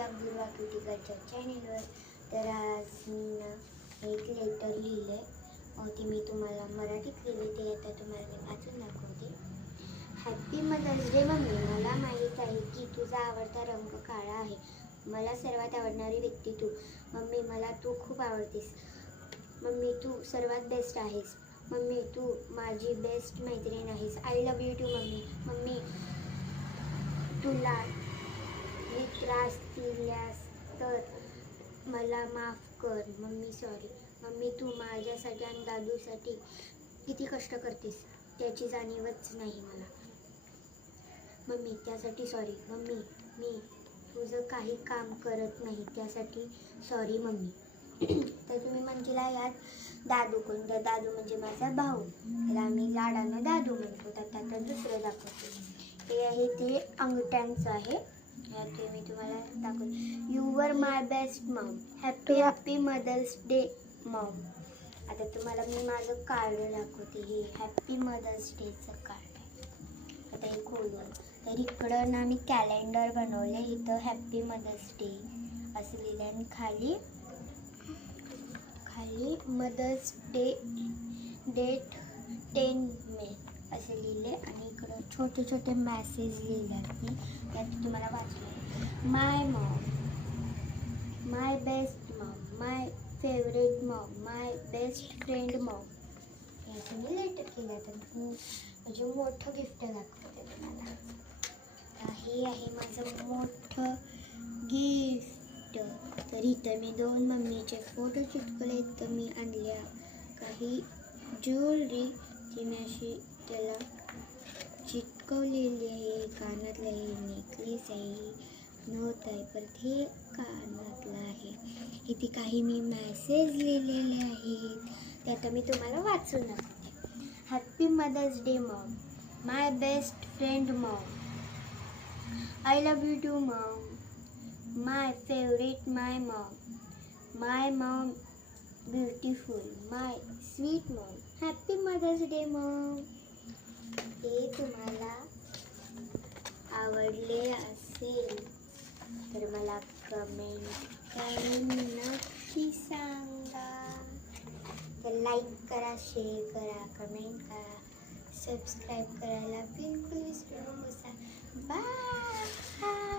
Blog दुर्वा क्युटिकलच्या चॅनेलवर. तर आज मी एक लेटर लिहिले ते मी तुम्हाला मराठीत लिहिले, ते आता तुम्हाला मी वाचून दाखवते. Happy mother's day mummy. मला माहीत आहे की तुझा आवडता रंग काळा आहे. मला सर्वात आवडणारी व्यक्ती तू. मम्मी, मला तू खूप आवडतेस. मम्मी, तू सर्वात बेस्ट आहेस. मम्मी, तू माझी बेस्ट मैत्रीण आहेस. I love you too mummy. Mummy, तुला मी त्रास दिल्यास तर मला माफ कर. Mummy sorry. मम्मी, तू माझ्यासाठी आणि दादूसाठी किती कष्ट करतेस त्याची जाणीवच नाही मला. मम्मी, त्यासाठी सॉरी. मम्मी, मी तुझं काही काम करत नाही त्यासाठी सॉरी मम्मी. तर तुम्ही म्हणशीला यात दादू कोण? तर दादू म्हणजे माझा भाऊ. त्याला आम्ही लाडानं दादू म्हणतो. तर आता दुसरं दाखवतो. हे आहे ते अंगठ्यांचं आहे. ते मी तुम्हाला दाखवतो. You were my best mom. Happy mother's day mom. आता तुम्हाला मी माझं कार्ड दाखवते. हे हॅपी मदर्स डेचं कार्ड आहे. आता हे खोलून तर इकडं ना मी कॅलेंडर बनवले. इथं हॅपी मदर्स डे असं लिहिलं आणि खाली मदर्स डे डेट 10 मे असे लिहिले आणि इकडं छोटे छोटे मॅसेज लिहिलेत मी. त्यात तुम्हाला वाचलं. माय mom, my best Maugham, my favourite Maugham, my best friend Maugham. याचं मी लेटर केलं. तर म्हणजे मोठं गिफ्ट दाखवते तुम्हाला. हे आहे माझं मोठं गिफ्ट. तर इथं मी 2 मम्मीचे फोटो चिटकवले. तर मी आणल्या काही ज्वेलरी ती मी अशी त्याला चिटकवलेली आहे. कानातलं आहे, नेकलेस आहे, नथ आहे, परत हे कानातलं आहे. इथे काही मी मॅसेज लिहिलेले आहेत. ते आता मी तुम्हाला वाचून दाखवते. Happy mother's day mom. My best friend mom. I love you too mom. My favourite my mom. My mom beautiful. My sweet mom. Happy mother's day mom. हे तुम्हाला आवडले असेल तर मला कमेंट करून नक्की सांगा. तर लाईक करा, शेअर करा, कमेंट करा, सबस्क्राईब करायला बिलकुल विसरू नका. बाय.